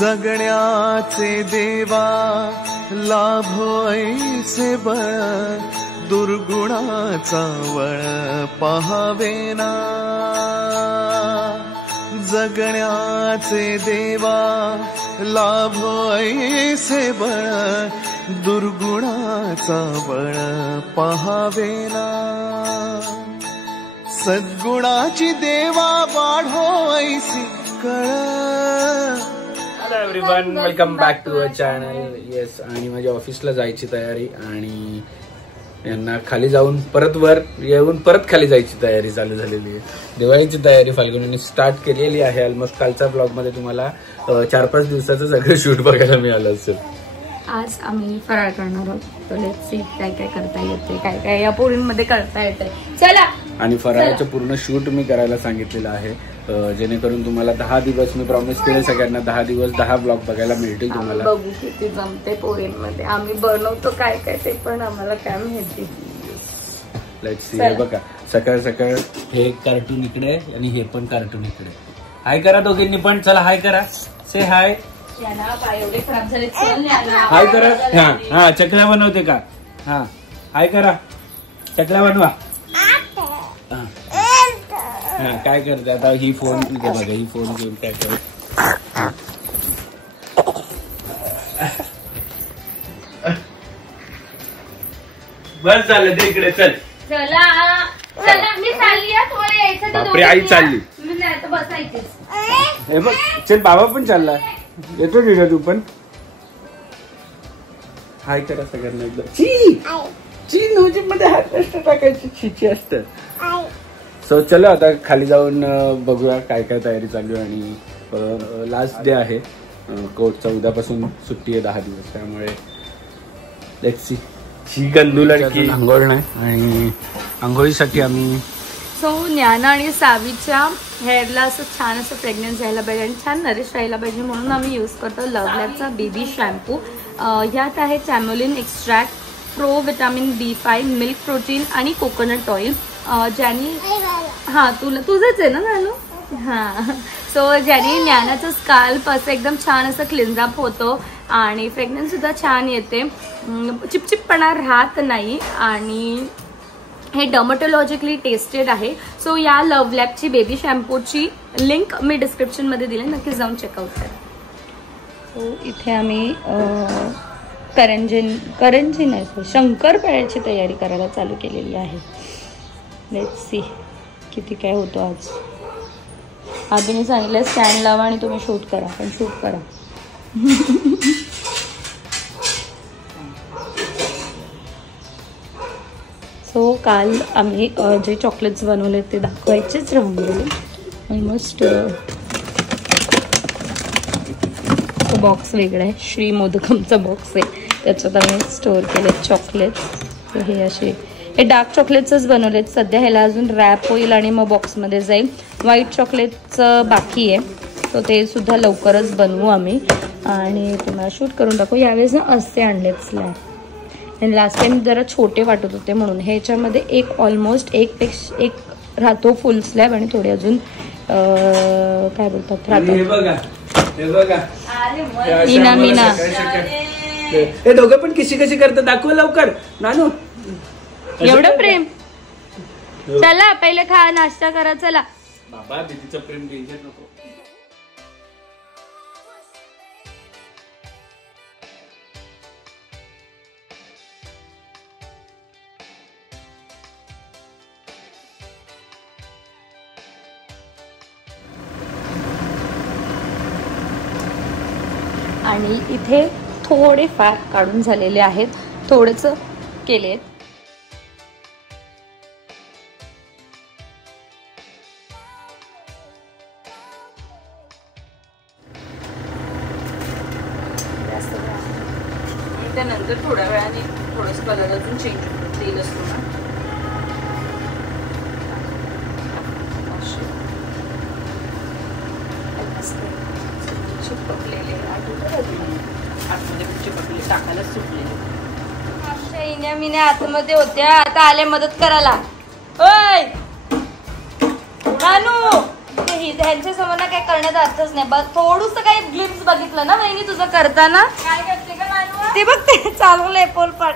जगण्याचे देवा लाभो ऐसे बळ दुर्गुणाचा वळ पहावेना जगण्याचे देवा लाभो ऐसे बळ दुर्गुणाचा बळ पहावेना सद्गुणाची देवा वाढो ऐसी कळ. Hello everyone, welcome back to our channel. Yes, आणि माझ्या ऑफिसला जायची तयारी आणि यांना खाली जाऊन परत वर येऊन परत खाली जायची तयारी चालू झालेली आहे. दिवाळीची तयारी फाल्गुनीने स्टार्ट केलेली आहे. ऑलमोस्ट कालच्या ब्लॉग मध्ये तुम्हाला 4-5 दिवसाचं सगळं शूट बघायला मिळालं असेल. आज आम्ही फराळ करणार आहोत. तर लेट्स सी काय काय करता येते, काय काय या पोळींमध्ये करता येते. चला. आणि फराळाचं पूर्ण शूट मी करायला सांगितलेलं आहे, जेणेकरून तुम्हाला 10 दिवस मी प्रॉमिस केले सगळ्यांना 10 दिवस 10 ब्लॉग बघायला मिळतील तुम्हाला. बघू किती जमते पोळींमध्ये. आम्ही बनवतो काय काय ते पण आम्हाला काय माहिती. Let's see. हे बघा, सकाळ सकाळ हे कार्टून इकडे आणि हे पण कार्टून इकडे. हाय करा दोघींनी पण. चला हाय करा. से हाय. हाय करा. हा हा, चकल्या बनवते का? हा हाय करा. चकल्या बनवा. हा काय करते आता ही फोन बघा, ही फोन घेऊन काय करत. बस झालं ते इकडे. चल मी चालली. बापरे, आई चालली. हे बघ, चल बाबा पण चालला. येतो तिकडे तू पण. हाय करा सगळ्यांना एकदा. ची नोजी मध्ये हात कष्ट टाकायची छिची असतं. सो चलो आता खाली जाऊन बघूया काय काय तयारी चालू आहे. आणि लास्ट डे आहे कोर्टचा. उद्यापासून सुट्टी आहे 10 दिवस. त्यामुळे लेट्स सी. ही गंदू लडकी आंघोळ नाही आणि आंघोळीसाठी आम्ही ज्ञाना आणि सावीच्या हेअरला असं छान असं फ्रेग्रन्स यायला पाहिजे आणि छान नरिश राहायला पाहिजे म्हणून आम्ही यूज करतो लव्हलॅबचा बेबी शॅम्पू. यात आहे chamomile extract, pro vitamin B5, milk protein आणि कोकोनट ऑइल, ज्याने तुझंच आहे ना नानू. सो ज्याने ज्ञानाचं स्काल्प असं एकदम छान असं क्लिन्झअप होतं आणि फ्रेग्रन्स सुद्धा छान येते. चिपचिपपणा राहत नाही आणि हे डर्मॅटोलॉजिकली टेस्टेड आहे. सो या लव्हलॅबची बेबी शॅम्पूची लिंक मी डिस्क्रिप्शनमध्ये दिली, नक्की जाऊन चेकआउट करा. सो इथे आम्ही करंजी नाही शंकरपाळ्याची तयारी करायला चालू केलेली आहे. लेट्स सी किती काय होतो आज. आधीने सांगितलं स्टँड लावा आणि तुम्ही शूट करा, पण शूट करा. सो काल आम्ही जे चॉकलेट्स बनवले ते दाखवायचेच राहून गेले. ऑलमोस्ट बॉक्स वेगळा आहे, श्री मोदकमचा बॉक्स आहे, त्याच्यात आम्ही स्टोअर केले चॉकलेट्स. हे असे हे डार्क चॉकलेट्सच बनवलेत सध्या. ह्याला अजून रॅप होईल आणि मग बॉक्समध्ये जाईल. व्हाईट चॉकलेटचं बाकी आहे, सो ते सुद्धा लवकरच बनवू आम्ही आणि तुम्हाला शूट करून टाकू. यावेळेस ना असे आणलेत स्लॅब. आणि लास्ट टाइम जरा छोटे वाटत होते म्हणून ह्याच्यामध्ये एक ऑलमोस्ट एक राहतो फुल स्लॅब आणि थोडे अजून काय बोलतात मीना. हे दोघं पण कशी करतात दाखव लवकर नानू. एवढं प्रेम. चला पहिले खा, नाश्ता करा. चला बाबा, दीदीचं प्रेम टेन्शन नको. आणि इथे थोडे फार काढून झालेले आहेत, थोडेच केले. त्यानंतर थोड्या वेळाने थोडंसं कलर अजून चेंज देईल असतो ना. चिपकलेले आतमध्ये चिपकले टाकायला सुटलेले. इन्या मिन्या आतमध्ये होत्या, आता आले मदत करायला. ओय नानू ह्यांच्या समोर ना काही करण्याचा अर्थच नाही. बस थोडंसं काही ग्लिम्स बघितलं ना वहिनी तुझं करताना. काय करते का ते बघ ते चालवलंय पोलपाट.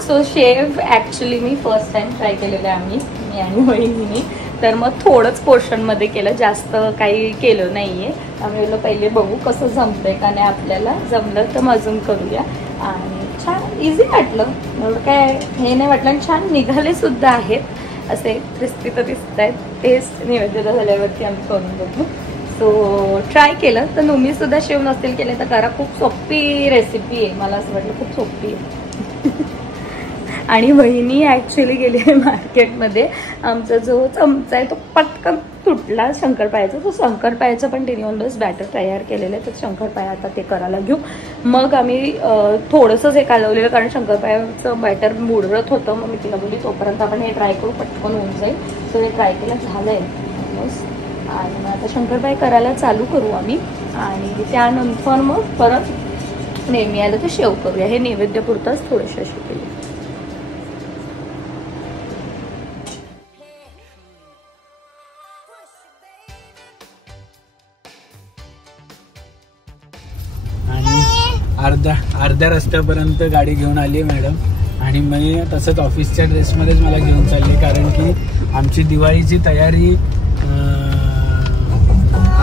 सो शेव ऍक्च्युली मी फर्स्ट टाइम ट्राय केलेलं आहे मी आणि वहिनीने. तर मग थोडंच पोर्शनमध्ये केलं, जास्त काही केलं नाहीये. त्यामुळे पहिले बघू कसं जमतंय का नाही. आपल्याला जमलं तर मग अजून करूया. आणि छान इझी वाटलं, एवढं काय हे नाही वाटलं. आणि छान निघाले सुद्धा आहेत, असे क्रिस्पी तर दिसत आहेत. टेस्ट नैवेद्य झाल्यावरती आम्ही करून बघू. सो ट्राय केलं तर तुम्ही सुद्धा शेव नसतील केले तर करा. खूप सोपी रेसिपी आहे, मला असं वाटलं खूप सोपी आहे. आणि वहिनी ॲक्च्युली गेली आहे मार्केटमध्ये. आमचा जो चमचा आहे तो पटकन तुटला शंकरपाळ्याचा. तो शंकरपाळ्याचं पण तिने ऑलमोस्ट बॅटर तयार केलेलं आहे. तर शंकरपाळ्या आता ते करायला घेऊ. मग आम्ही थोडंसंच हे कालवलेलं, कारण शंकरपाळ्याचं बॅटर बुडरत होतं. मग मी तिला बोलली तोपर्यंत आपण हे ट्राय करू, पटकन होऊन जाईल. सो हे ट्राय केलं, झालं आहे ऑलमोस्ट. आणि मग आता शंकरपाळ्या करायला चालू करू आम्ही. आणि त्यानंतर मग परत नेहमी आलं तर शेव करूया. हे नैवेद्यपुरतंच थोडेसे असे केले. अर्ध्या रस्त्यापर्यंत गाडी घेऊन आली मॅडम. आणि मी तसंच ऑफिसच्या ड्रेसमध्येच मला घेऊन चालली, कारण की आमची दिवाळीची तयारी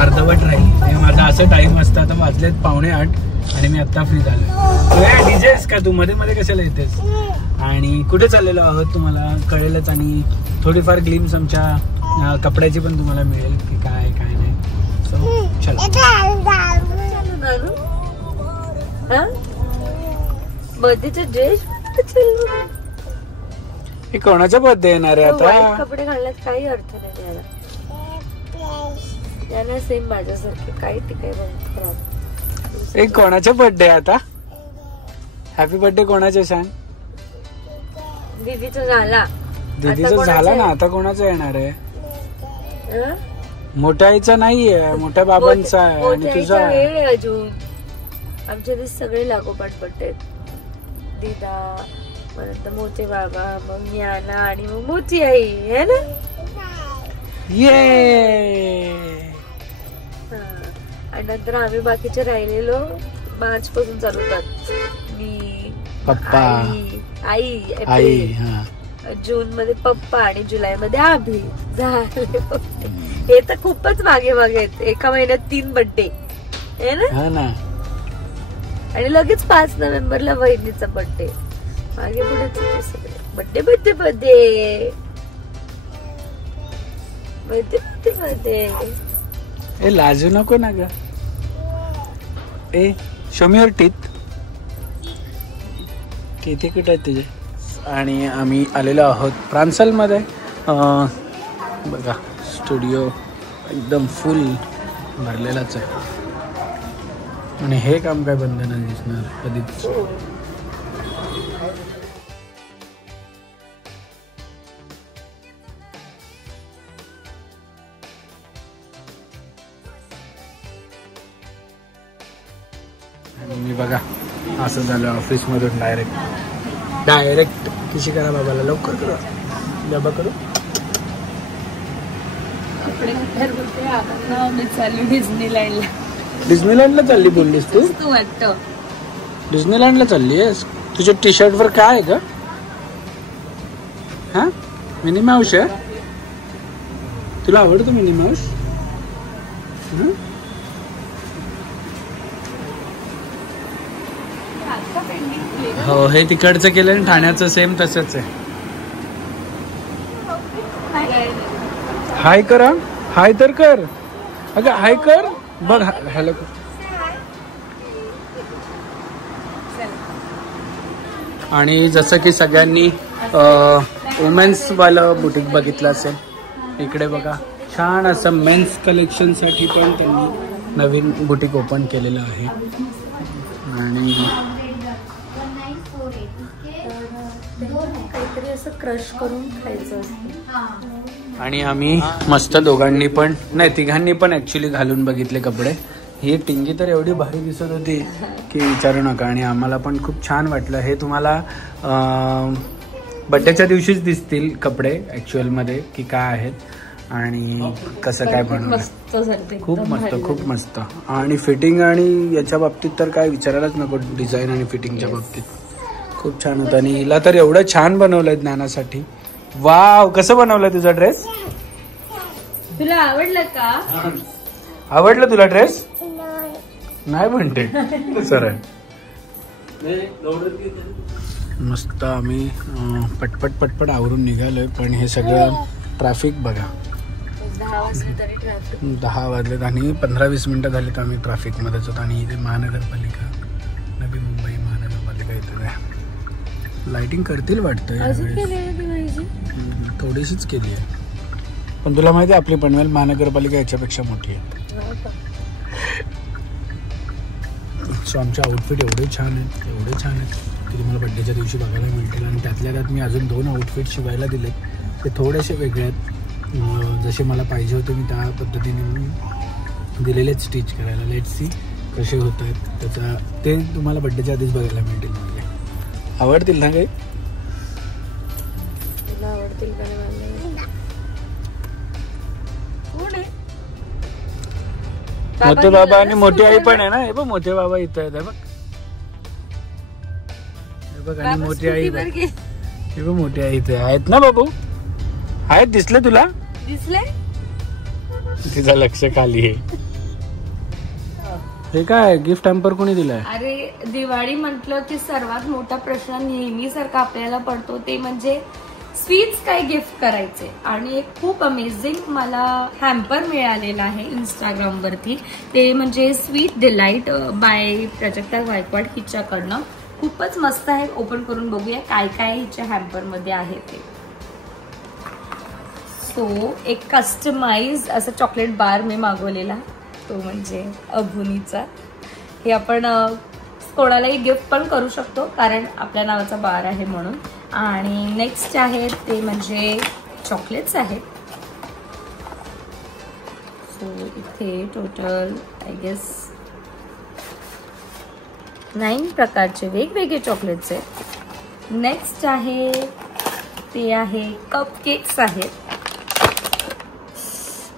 अर्धवट राहील. माझा असं टाइम असतं. आता वाजलेत 7:45 आणि मी आत्ता फ्री झालो. डीजे आहेस का तू? मध्ये मध्ये कशाला येतेस? आणि कुठे चाललेलो आहोत तुम्हाला कळेलच. आणि थोडीफार ग्लिम्स आमच्या कपड्याची पण तुम्हाला मिळेल की काय काय नाही. सो बर्थडेचा ड्रेस हे कोणाचा बर्थडे येणार आहे आता? कपडे घालण्यात काही अर्थ नाही त्याला. त्याला सेम माझ्यासारखे काही टिकाय खराब. एक कोणाचा बर्थडे आता? हॅपी बर्थडे कोणाचा सांग? दीदीचा झाला. दीदीचा झाला ना, आता कोणाचा येणार आहे? मोठ्या आईचा नाहीये, मोठ्या बाबांचा आहे. आणि तुझा वेळ आहे अजून. आमच्या दिवस सगळे लागोपाठ बर्थडे. दीदा, परत मोठे बाबा, मग ज्ञाना आणि मग मोठी आई है ना. आणि नंतर आम्ही बाकीचे राहिलेलो मार्च पासून चालू होतात. मी, पप्पा, आई, जून मध्ये पप्पा आणि जुलै मध्ये आभी. झाले हे तर खूपच मागे मागे आहेत. एका महिन्यात 3 बर्थडे है ना. आणि लगेच 5 नोव्हेंबरला वहिनीचा बर्थडे. मागे पुढेच सगळे birthday birthday birthday birthday birthday birthday. ए लाजू नको ना ग. ए शो मी युअर टीथ. किती कुठे आहेत तुझे? आणि आम्ही आलेलो आहोत प्रांसलमध्ये. बघा स्टुडिओ एकदम फुल भरलेलाच आहे. आणि हे काम काय बंद नाही दिसणार कधीच. आणि मी बघा असं झालं ऑफिसमधून डायरेक्ट किशी करा बाबाला, लवकर करा डबा करू. डिझनीलँडला. डिझनीलँडला चालली बोललीस तू? वाटतं डिझनीलँडला चालली आहेस? तुझ्या टी शर्ट वर काय आहे का? हा मिनी माऊस आहे? तुला आवडतो मिनी माऊस? हो हे तिकडचं केलं आणि ठाण्याचं सेम तसंच आहे. हाय करा. हाय तर कर. अगं हाय कर. बघ हॅलो. आणि जसं की सगळ्यांनी वुमेन्स वालं बुटीक बघितलं असेल, इकडे बघा छान असं मेन्स कलेक्शन साठी पण त्यांनी नवीन बुटीक ओपन केलेलं आहे. आणि काहीतरी असं क्रश करून खायचं असतं. आणि आम्ही मस्त दोघांनी पण नाही तिघांनी पण ऍक्च्युली घालून बघितले कपडे. ही टिंगी तर एवढी भारी दिसत होती की विचारू नका. आणि आम्हाला पण खूप छान वाटलं. हे तुम्हाला बड्डेच्या दिवशीच दिसतील कपडे ऍक्च्युअल मध्ये की काय आहेत आणि कसं काय बनवलं. खूप मस्त आणि फिटिंग आणि याच्या बाबतीत तर काय विचारायलाच नको. डिझाईन आणि फिटिंगच्या बाबतीत खूप छान होतं. आणि हिला तर एवढं छान बनवलंय ज्ञानासाठी. वाव, कसं बनवलंय तुझा ड्रेस? तुला आवडलं का? आवडलं तुला ड्रेस? नाही म्हणते सरळ. मस्त आम्ही पटपट आवरून निघालोय. पण हे सगळं ट्रॅफिक बघा, 10 वाजलेत आणि 15-20 मिनिटं झालीत आम्ही ट्रॅफिकमध्येच होतो. आणि इथे महानगरपालिका, नवी मुंबई महानगरपालिका इथे आहे. लाइटिंग करतील वाटतं, थोडीशीच केली आहे. पण तुला माहिती आहे आपली पनवेल महानगरपालिका याच्यापेक्षा मोठी आहे. सो आमचे आउटफिट एवढे छान आहेत की तुम्हाला बड्डेच्या दिवशी बघायला मिळतील. आणि त्यातल्या त्यात मी अजून 2 आउटफिट शिवायला दिलेत. ते थोडेसे वेगळे आहेत, जसे मला पाहिजे होते मी त्या पद्धतीने दिलेलेच स्टिच करायला. लेट्स सी कसे होत आहेत त्याचा, ते तुम्हाला बड्डेच्या आधीच बघायला मिळतील. आवडतील ना काही? आवडतील का? मोठे बाबा आणि मोठी आई पण आहे ना. हे बघ मोठे बाबा इथं आहेत, हे बघ आणि मोठी आई, हे बघ मोठी आई इथे आहेत ना. बाबू आहेत, दिसले तुला? दिसले? तिचं लक्ष खाली आहे. हे काय गिफ्ट हॅम्पर कोणी दिलाय? अरे दिवाळी म्हटलं की सर्वात मोठा प्रश्न नेहमीसारखा आपल्याला पडतो, ते म्हणजे स्वीट्स काय गिफ्ट करायचे. आणि एक खूप अमेझिंग मला हॅम्पर मिळालेला आहे इंस्टाग्राम वरती. ते म्हणजे sweet delight by Prajakta Gaikwad हिच्याकडनं. खूपच मस्त आहे. ओपन करून बघूया काय काय हिच्या हॅम्पर मध्ये आहे ते. सो एक कस्टमाइज असं चॉकलेट बार मी मागवलेला, तो म्हणजे अभुनीचा. हे आपण कोणालाही गिफ्ट पण करू शकतो कारण आपल्या नावाचा बार आहे म्हणून. आणि नेक्स्ट आहे ते म्हणजे चॉकलेट्स आहेत. सो इथे टोटल आय गेस 9 प्रकारचे वेगवेगळे चॉकलेट्स आहेत. नेक्स्ट आहे ते आहे कप केक्स आहेत.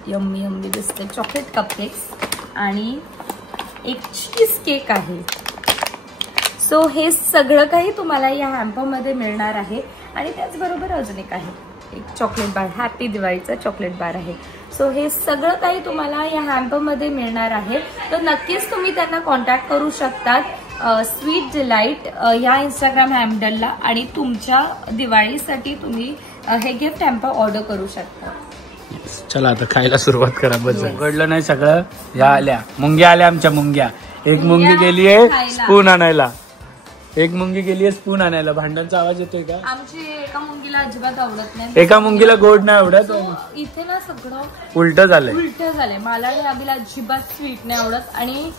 यम्मी यम्मी दिसते चॉकलेट कप केक्स. आणि एक चीज केक आहे. सो हे सगळं काही तुम्हाला या हॅम्परमध्ये मिळणार आहे. आणि त्याचबरोबर अजून एक आहे, एक चॉकलेट बार, हॅपी दिवाळीचा चॉकलेट बार आहे. सो हे सगळं काही तुम्हाला या हॅम्परमध्ये मिळणार आहे. तर नक्कीच तुम्ही त्यांना कॉन्टॅक्ट करू शकतात स्वीट डिलाइट या इंस्टाग्राम हँडलला. आणि तुमच्या दिवाळीसाठी तुम्ही हे गिफ्ट हॅम्पर ऑर्डर करू शकता. चला आता खायला सुरुवात करा. बस उघडलं नाही सगळं. ह्या आल्या मुंग्या, आल्या आमच्या मुंग्या. एक मुंगी गेली आहे स्पून आणायला, एक मुंगी गेली आहे स्पून आणायला. भांड्यांचा आवाज येतोय का? आमची एका मुंगीला अजिबात आवडत नाही. एका मुंगीला गोड नाही आवडत. इथे ना सगळं उलट झालंय. मला आणि अभिला अजिबात स्वीट नाही आवडत. आणि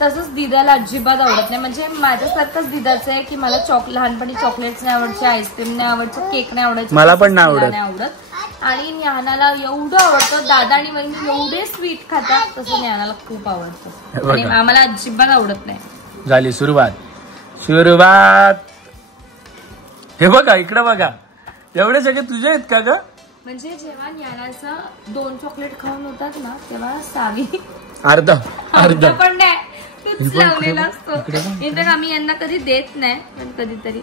तसंच दिदाला अजिबात आवडत नाही. म्हणजे माझ्यासारखंच दिदाचं आहे की मला लहानपणी चॉकलेट्स नाही आवडचे, आईस्क्रीम नाही आवडचं, केक नाही आवडायचं, मला पण नाही आवडत. आणि ज्ञानाला एवढं आवडतं. दादा आणि वहिनी एवढे स्वीट खातात, तसं ज्ञानाला खूप आवडतं. आणि आम्हाला अजिबात आवडत नाही. झाली सुरुवात. हे बघा इकडं बघा, एवढे सगळे तुझे आहेत का ग? म्हणजे जेव्हा ज्ञानाचा 2 चॉकलेट खाऊन होतात ना, तेव्हा सावी अर्धा पण नाही तूच लावलेला असतो. इथे आम्ही यांना कधी देत नाही, पण कधीतरी.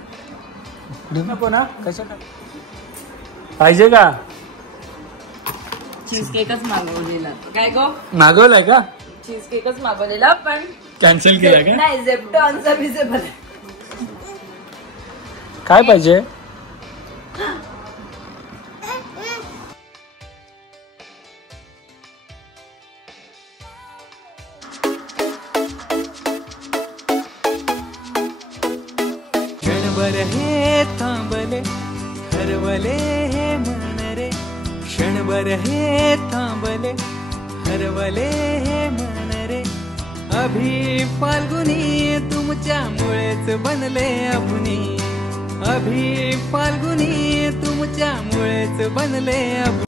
कसं पाहिजे का? चीज केकच मागवलेला. काय गो मागवलाय का? चीज केकच मागवलेला पण कॅन्सल केला का? नाही, झेप्टो अनसर्व्हिसेबल. काय पाहिजे? क्षणभर हे थांबले हरवले हे मन रे. क्षणभर हे थांबले हरवले हे मन रे. अभि फाल्गुनी तुमच्यामुळेच बनले अभुनी. अभि फाल्गुनी तुमच्यामुळेच बनले अभुनी.